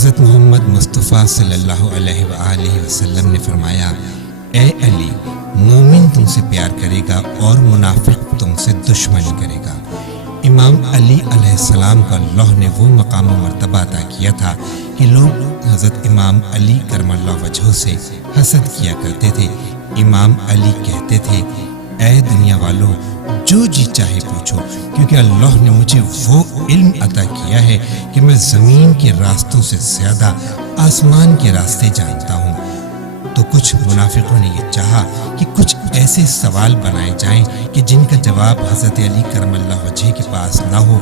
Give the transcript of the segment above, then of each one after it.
حضرت محمد مصطفیٰ صلی اللہ علیہ وآلہ وسلم نے فرمایا، اے علی، مومن تم سے پیار کرے گا اور منافق تم سے دشمنی کرے گا۔ امام علی علیہ السلام کو اللہ نے وہ مقام و مرتبہ عطا کیا تھا کہ لوگ حضرت امام علی کرم اللہ وجہہ سے حسد کیا کرتے تھے۔ امام علی کہتے تھے، اے دنیا والو، جو جی چاہے پوچھو، کیونکہ اللہ نے مجھے وہ علم عطا کیا ہے کہ میں زمین کے راستوں سے زیادہ آسمان کے راستے جانتا ہوں۔ تو کچھ منافقوں نے یہ چاہا کہ کچھ ایسے سوال بنائے جائیں کہ جن کا جواب حضرت علی کرم اللہ وجہ کے پاس نہ ہو،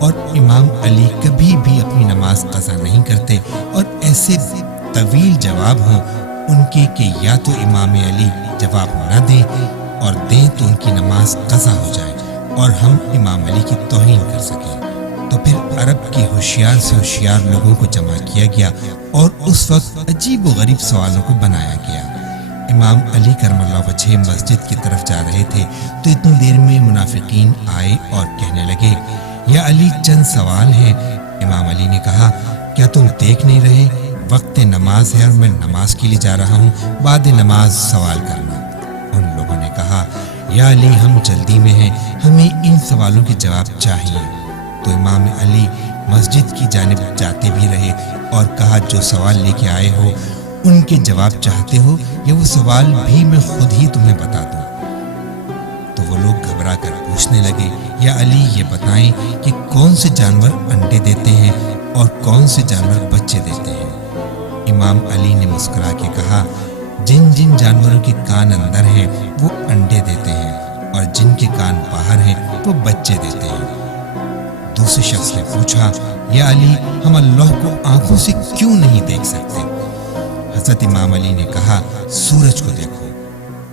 اور امام علی کبھی بھی اپنی نماز قضا نہیں کرتے، اور ایسے طویل جواب ہوں ان کے کہ یا تو امام علی جواب نہ دیں، اور دیں تو ان کی نماز قضا ہو جائے اور ہم امام علی کی توہین کر سکیں۔ تو پھر عرب کے ہوشیار سے ہوشیار لوگوں کو جمع کیا گیا اور اس وقت عجیب و غریب سوالوں کو بنایا گیا۔ امام علی کرم اللہ وجہ مسجد کی طرف جا رہے تھے تو اتنی دیر میں منافقین آئے اور کہنے لگے، یا علی چند سوال ہیں۔ امام علی نے کہا، کیا تم دیکھ نہیں رہے وقت نماز ہے اور میں نماز کے لیے جا رہا ہوں، بعد نماز سوال کرنا۔ ان لوگوں نے کہا، یا علی ہم جلدی میں ہیں، ہمیں ان سوالوں کے جواب چاہیے۔ تو امام علی مسجد کی جانب جاتے بھی رہے اور کہا، جو سوال لے کے آئے ہو ان کے جواب چاہتے ہو یا وہ سوال بھی میں خود ہی تمہیں بتا دوں؟ تو وہ لوگ گھبرا کر پوچھنے لگے، یا علی یہ بتائیں کہ کون سے جانور انڈے دیتے ہیں اور کون سے جانور بچے دیتے ہیں؟ امام علی نے مسکرا کے کہا، جن جن جانوروں کے کان اندر ہیں وہ انڈے دیتے ہیں، اور جن کے کان باہر ہیں وہ بچے دیتے ہیں۔ دوسرے شخص نے پوچھا، یا علی ہم اللہ کو آنکھوں سے کیوں نہیں دیکھ سکتے؟ حضرت امام علی نے کہا، سورج کو دیکھو۔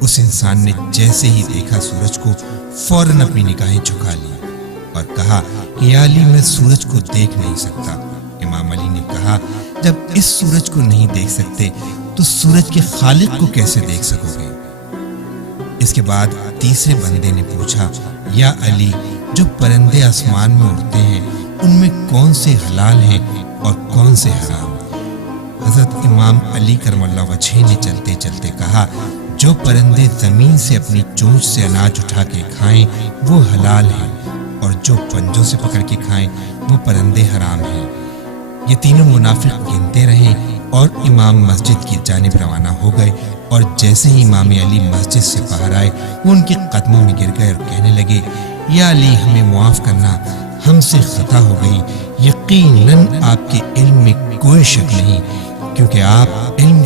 اس انسان نے جیسے ہی دیکھا سورج کو، فوراً اپنی نگاہیں جھکا لی اور کہا کہ یا علی میں سورج کو دیکھ نہیں سکتا۔ امام علی نے کہا، جب اس سورج کو نہیں دیکھ سکتے تو سورج کے خالق کو کیسے دیکھ سکو گے؟ اس کے بعد تیسرے بندے نے پوچھا، یا علی جو پرندے آسمان میں اڑتے ہیں ان میں کون سے حلال ہیں اور کون سے حرام؟ حضرت امام علی کرم اللہ وجہ نے چلتے چلتے کہا، جو پرندے زمین سے اپنی چونچ سے اناج اٹھا کے کھائیں وہ حلال ہیں، اور جو پنجوں سے پکڑ کے کھائیں وہ پرندے حرام ہیں۔ یہ تینوں منافق گنتے رہے اور امام مسجد کی جانب روانہ ہو گئے، اور جیسے ہی امام علی مسجد سے باہر آئے وہ ان کے قدموں میں گر گئے اور کہنے لگے، یا علی ہمیں معاف کرنا، ہم سے خطا ہو گئی، یقیناً آپ کے علم میں کوئی شک نہیں، کیونکہ آپ علم